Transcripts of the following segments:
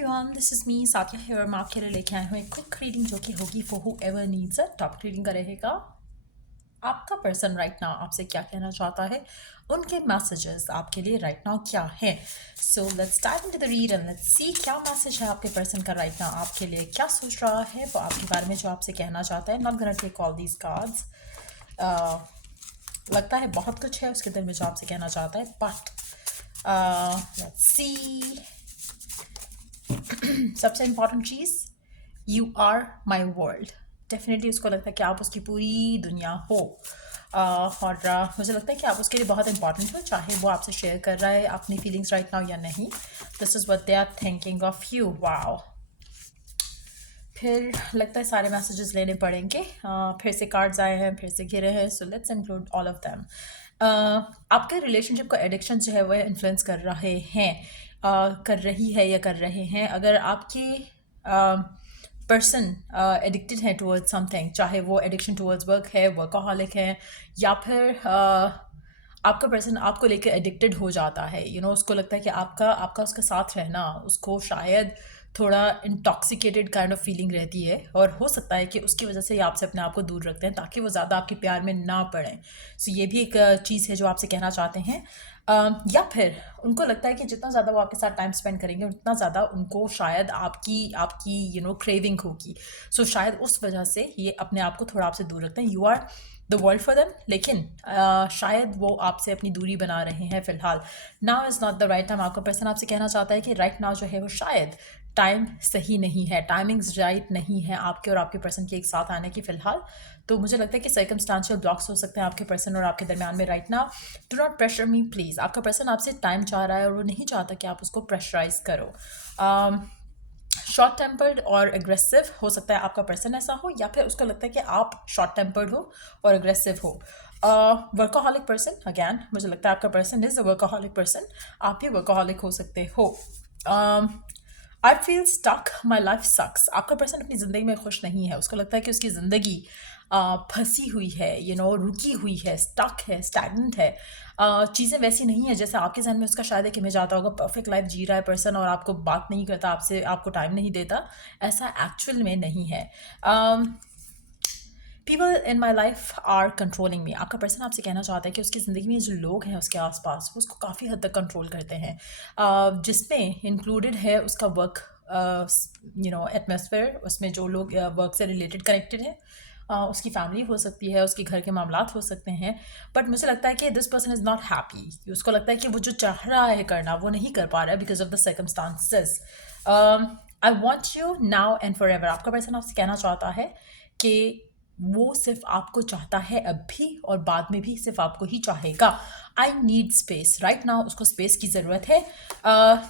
Everyone, this is me Sathiya here. मैं आपके लिए लेके आई हूँ एक क्विक रीडिंग जो कि होगी for who ever needs a topic reading का रहेगा। आपका पर्सन राइट नाउ आपसे क्या कहना चाहता है, उनके मैसेजेस आपके लिए राइट नाउ क्या है। So let's dive into the read and let's see क्या मैसेज है आपके पर्सन का राइट नाउ आपके लिए, क्या सोच रहा है वो आपके बारे में, जो आपसे कहना चाहता है। Not gonna take all these cards. लगता है बहुत कुछ है उसके दिल में जो आपसे कहना चाहता है, बट लेट्स सी। सबसे इम्पॉर्टेंट चीज़, you are my world. Definitely उसको लगता है कि आप उसकी पूरी दुनिया हो। और मुझे लगता है कि आप उसके लिए बहुत इंपॉर्टेंट हो, चाहे वो आपसे शेयर कर रहा है अपनी फीलिंग्स राइट नाउ या नहीं। This is what they are thinking of you. Wow. फिर लगता है सारे मैसेजेस लेने पड़ेंगे। फिर से कार्ड्स आए हैं, फिर से घिरे हैं, so let's include all of them. आपके रिलेशनशिप को एडिक्शन जो है वो इन्फ्लुएंस कर रहे हैं, कर रही है या कर रहे हैं। अगर आपके पर्सन एडिक्टेड है टुवर्ड्स समथिंग, चाहे वो एडिक्शन टुवर्ड्स वर्क है, वर्कaholic है, या फिर आपका पर्सन आपको लेकर एडिक्टेड हो जाता है, उसको लगता है कि आपका उसका साथ रहना उसको शायद थोड़ा इंटॉक्सिकेटेड काइंड ऑफ फीलिंग रहती है, और हो सकता है कि उसकी वजह से ये आपसे अपने आप को दूर रखते हैं ताकि वो ज़्यादा आपके प्यार में ना पड़ें। सो ये भी एक चीज़ है जो आपसे कहना चाहते हैं। या फिर उनको लगता है कि जितना ज़्यादा वो आपके साथ टाइम स्पेंड करेंगे उतना ज़्यादा उनको शायद आपकी आपकी क्रेविंग होगी। सो शायद उस वजह से ये अपने आप को थोड़ा आपसे दूर रखते हैं। You are the world for them, लेकिन शायद वो आपसे अपनी दूरी बना रहे हैं फ़िलहाल। Now is not the right time. आपका पर्सन आपसे कहना चाहता है कि राइट नाउ जो है वो शायद टाइम सही नहीं है, टाइमिंग्स राइट नहीं है आपके और आपके पर्सन के एक साथ आने की फ़िलहाल। तो मुझे लगता है कि सर्कमस्टांशियल ब्लॉक्स हो सकते हैं आपके पर्सन और आपके दरमियान में right now. Do not pressure me please. आपका पर्सन आपसे टाइम चाह रहा है और वो नहीं चाहता कि आप उसको प्रेशराइज करो। शॉर्ट टेम्पर्ड और एग्रेसिव हो सकता है आपका पर्सन ऐसा हो, या फिर उसको लगता है कि आप शॉर्ट टेम्पर्ड हो और एग्रेसिव हो। वर्कaholic पर्सन, अगैन मुझे लगता है आपका person is a workaholic person, आप भी वर्कaholic हो सकते हो। I feel stuck, my life sucks. आपका पर्सन अपनी ज़िंदगी में खुश नहीं है, उसको लगता है कि उसकी ज़िंदगी फंसी हुई है, रुकी हुई है, स्टक है, स्टैगनेंट है। चीज़ें वैसी नहीं है जैसे आपके जहन में उसका शायद एक इमेज आता होगा। परफेक्ट लाइफ जी रहा है पर्सन और आपको बात नहीं करता, आपसे आपको टाइम नहीं देता। ऐसा एक्चुअल में नहीं है। People in my life are controlling me. आपका पर्सन आपसे कहना चाहता है कि उसकी ज़िंदगी में जो लोग हैं उसके आसपास वो उसको काफ़ी हद तक कंट्रोल करते हैं, जिसमें इंक्लूडेड है उसका वर्क एटमॉस्फेयर। उसमें जो लोग वर्क से रिलेटेड कनेक्टेड हैं, उसकी फैमिली हो सकती है, उसके घर के मामलात हो सकते हैं। बट मुझे लगता है कि this person is not happy. उसको लगता है कि वो जो चाह रहा है करना वो नहीं कर पा रहा है because of the circumstances. I want you now and for ever. आपका पर्सन आपसे कहना चाहता है कि वो सिर्फ आपको चाहता है अब भी और बाद में भी सिर्फ आपको ही चाहेगा। I need space right now, उसको स्पेस की ज़रूरत है।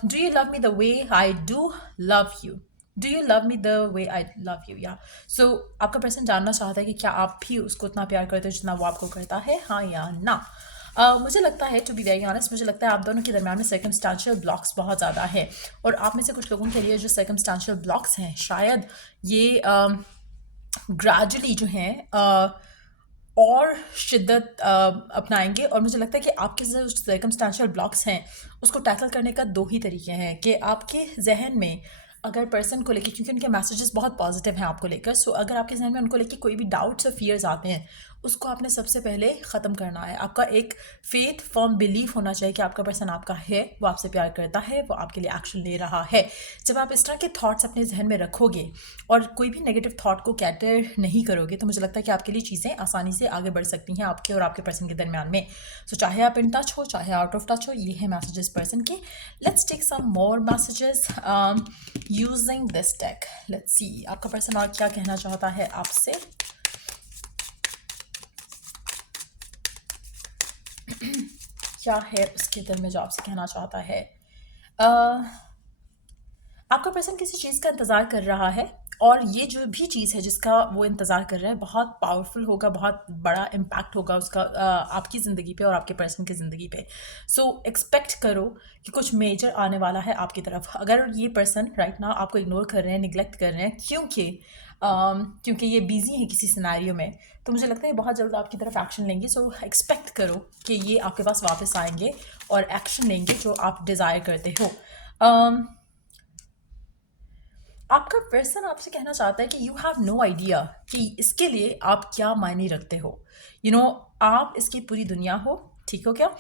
Do you love me the way I do love you? Do you love me the way I love you? या सो आपका पर्सन जानना चाहता है कि क्या आप भी उसको उतना प्यार करते हो जितना वो आपको करता है, हाँ या ना। मुझे लगता है, टू बी वेरी ऑनेस्ट, मुझे लगता है आप दोनों के दरमियान में सर्कमस्टांशियल ब्लॉक्स बहुत ज़्यादा है, और आप में से कुछ लोगों के लिए जो सर्कमस्टांशियल ब्लॉक्स हैं शायद ये ग्रेजुअली जो हैं और शिद्दत अपनाएंगे। और मुझे लगता है कि आपके जो सर्कमस्टांशियल ब्लॉक्स हैं उसको टैकल करने का दो ही तरीके हैं कि आपके जहन में अगर पर्सन को लेके, क्योंकि उनके मैसेजेस बहुत पॉजिटिव हैं आपको लेकर, सो अगर आपके जहन में उनको लेके कोई भी डाउट्स और फियर्स आते हैं उसको आपने सबसे पहले ख़त्म करना है। आपका एक फेथ फर्म बिलीफ होना चाहिए कि आपका पर्सन आपका है, वो आपसे प्यार करता है, वो आपके लिए एक्शन ले रहा है। जब आप इस तरह के थॉट्स अपने जहन में रखोगे और कोई भी नेगेटिव थॉट को कैटर नहीं करोगे तो मुझे लगता है कि आपके लिए चीज़ें आसानी से आगे बढ़ सकती हैं आपके और आपके पर्सन के दरमियान में। सो चाहे आप इन टच हो चाहे आउट ऑफ टच हो, ये है मैसेजेस पर्सन के। Let's take some more messages using this deck. Let's see आपका पर्सन और क्या कहना चाहता है आपसे। क्या है उसके दिल में जो आपसे कहना चाहता है। आपका पर्सन किसी चीज़ का इंतज़ार कर रहा है, और ये जो भी चीज़ है जिसका वो इंतज़ार कर रहा है बहुत पावरफुल होगा, बहुत बड़ा इम्पैक्ट होगा उसका आपकी ज़िंदगी पे और आपके पर्सन की ज़िंदगी पे। सो एक्सपेक्ट करो कि कुछ मेजर आने वाला है आपकी तरफ। अगर ये पर्सन राइट नाउ आपको इग्नोर कर रहे हैं, निगलेक्ट कर रहे हैं क्योंकि ये बिजी हैं किसी सिनेरियो में, तो मुझे लगता है बहुत जल्द आपकी तरफ एक्शन लेंगे। सो एक्सपेक्ट करो कि ये आपके पास वापस आएंगे और एक्शन लेंगे जो आप डिज़ायर करते हो। आपका पर्सन आपसे कहना चाहता है कि यू हैव नो आइडिया कि इसके लिए आप क्या मायने रखते हो। यू नो आप इसकी पूरी दुनिया हो, ठीक हो क्या?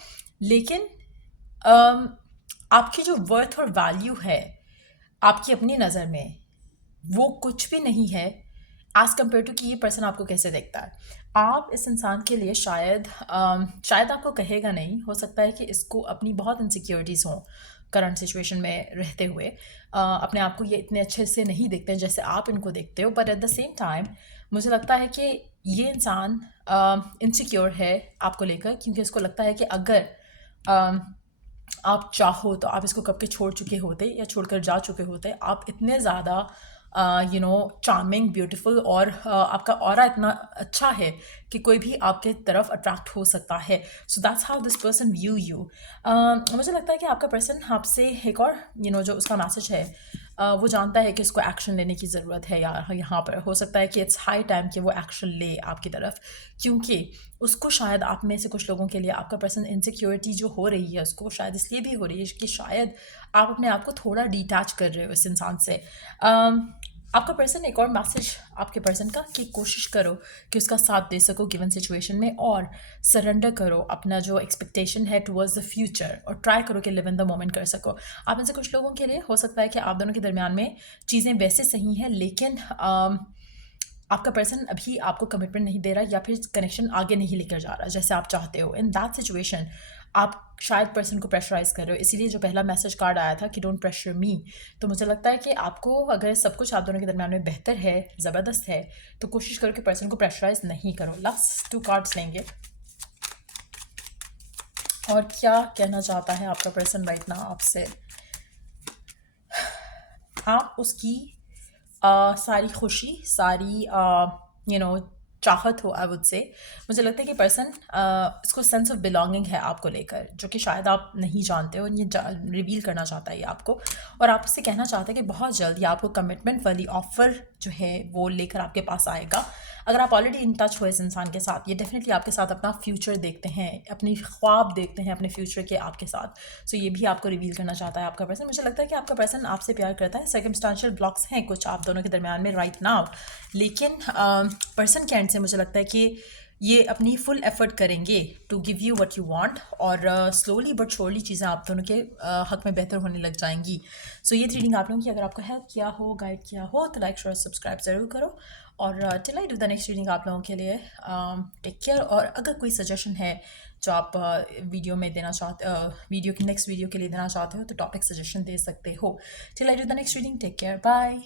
लेकिन अम, आपकी जो वर्थ और वैल्यू है आपकी अपनी नज़र में, वो कुछ भी नहीं है एज़ कम्पेयर टू कि ये पर्सन आपको कैसे देखता है। आप इस इंसान के लिए शायद आपको कहेगा नहीं, हो सकता है कि इसको अपनी बहुत इनसिक्योरिटीज़ हों करंट सिचुएशन में रहते हुए। अपने आप को ये इतने अच्छे से नहीं देखते हैं जैसे आप इनको देखते हो, but at the same time मुझे लगता है कि ये इंसान इनसिक्योर है आपको लेकर, क्योंकि इसको लगता है कि अगर अम, आप चाहो तो आप इसको कब के छोड़ चुके होते या छोड़कर जा चुके होते। आप इतने ज़्यादा चार्मिंग, ब्यूटीफुल और आपका ऑरा इतना अच्छा है कि कोई भी आपके तरफ अट्रैक्ट हो सकता है। So that's how this person view you. मुझे लगता है कि आपका पर्सन आपसे एक और जो उसका मैसेज है, वो जानता है कि उसको एक्शन लेने की ज़रूरत है, या यहाँ पर हो सकता है कि इट्स हाई टाइम कि वो एक्शन ले आपकी तरफ, क्योंकि उसको शायद आप में से कुछ लोगों के लिए आपका पर्सन इनसिक्योरिटी जो हो रही है उसको शायद इसलिए भी हो रही है कि शायद आप अपने आप को थोड़ा डिटैच कर रहे हो इस इंसान से। आपका पर्सन एक और मैसेज आपके पर्सन का कि कोशिश करो कि उसका साथ दे सको गिवन सिचुएशन में, और सरेंडर करो अपना जो एक्सपेक्टेशन है टुवर्ड्स द फ्यूचर, और ट्राई करो कि लिव इन द मोमेंट कर सको। आप में से कुछ लोगों के लिए हो सकता है कि आप दोनों के दरमियान में चीज़ें वैसे सही हैं, लेकिन आपका पर्सन अभी आपको कमिटमेंट नहीं दे रहा, या फिर कनेक्शन आगे नहीं लेकर जा रहा जैसे आप चाहते हो। इन दैट सिचुएशन आप शायद पर्सन को प्रेशराइज कर रहे हो, इसीलिए जो पहला मैसेज कार्ड आया था कि डोंट प्रेशर मी। तो मुझे लगता है कि आपको अगर सब कुछ आप दोनों के दरमियान में बेहतर है, ज़बरदस्त है, तो कोशिश करो कि पर्सन को प्रेशराइज नहीं करो। लास्ट 2 कार्ड्स लेंगे, और क्या कहना चाहता है आपका पर्सन राइट नाउ आपसे। आप उसकी सारी खुशी, सारी चाहत हो, आई वुड से। मुझे लगता है कि पर्सन इसको सेंस ऑफ बिलोंगिंग है आपको लेकर, जो कि शायद आप नहीं जानते हो, ये रिवील करना चाहता है ये आपको, और आप उससे कहना चाहते हैं कि बहुत जल्द ये आपको कमिटमेंट वाली ऑफ़र जो है वो लेकर आपके पास आएगा। अगर आप ऑलरेडी इन टच हो इस इंसान के साथ, ये डेफिनेटली आपके साथ अपना फ्यूचर देखते हैं, अपनी ख्वाब देखते हैं अपने फ्यूचर के आपके साथ। सो ये भी आपको रिवील करना चाहता है आपका पर्सन। मुझे लगता है कि आपका पर्सन आपसे प्यार करता है। सर्कमस्टांशियल ब्लॉक्स हैं कुछ आप दोनों के दरमियान में राइट नाउ, लेकिन पर्सन के एंड से मुझे लगता है कि ये अपनी फुल एफर्ट करेंगे to give you what you want, और स्लोली बट श्योरली चीज़ें आप दोनों के हक में बेहतर होने लग जाएंगी। सो ये रीडिंग आप लोगों की अगर आपको हेल्प किया हो, गाइड किया हो, तो लाइक शेयर सब्सक्राइब ज़रूर करो। और till I do the next reading आप लोगों के लिए टेक केयर। और अगर कोई सजेशन है जो आप वीडियो में देना चाहते, वीडियो की नेक्स्ट वीडियो के लिए देना चाहते हो, तो टॉपिक सजेशन दे सकते हो। Till I do the next reading, take care, bye.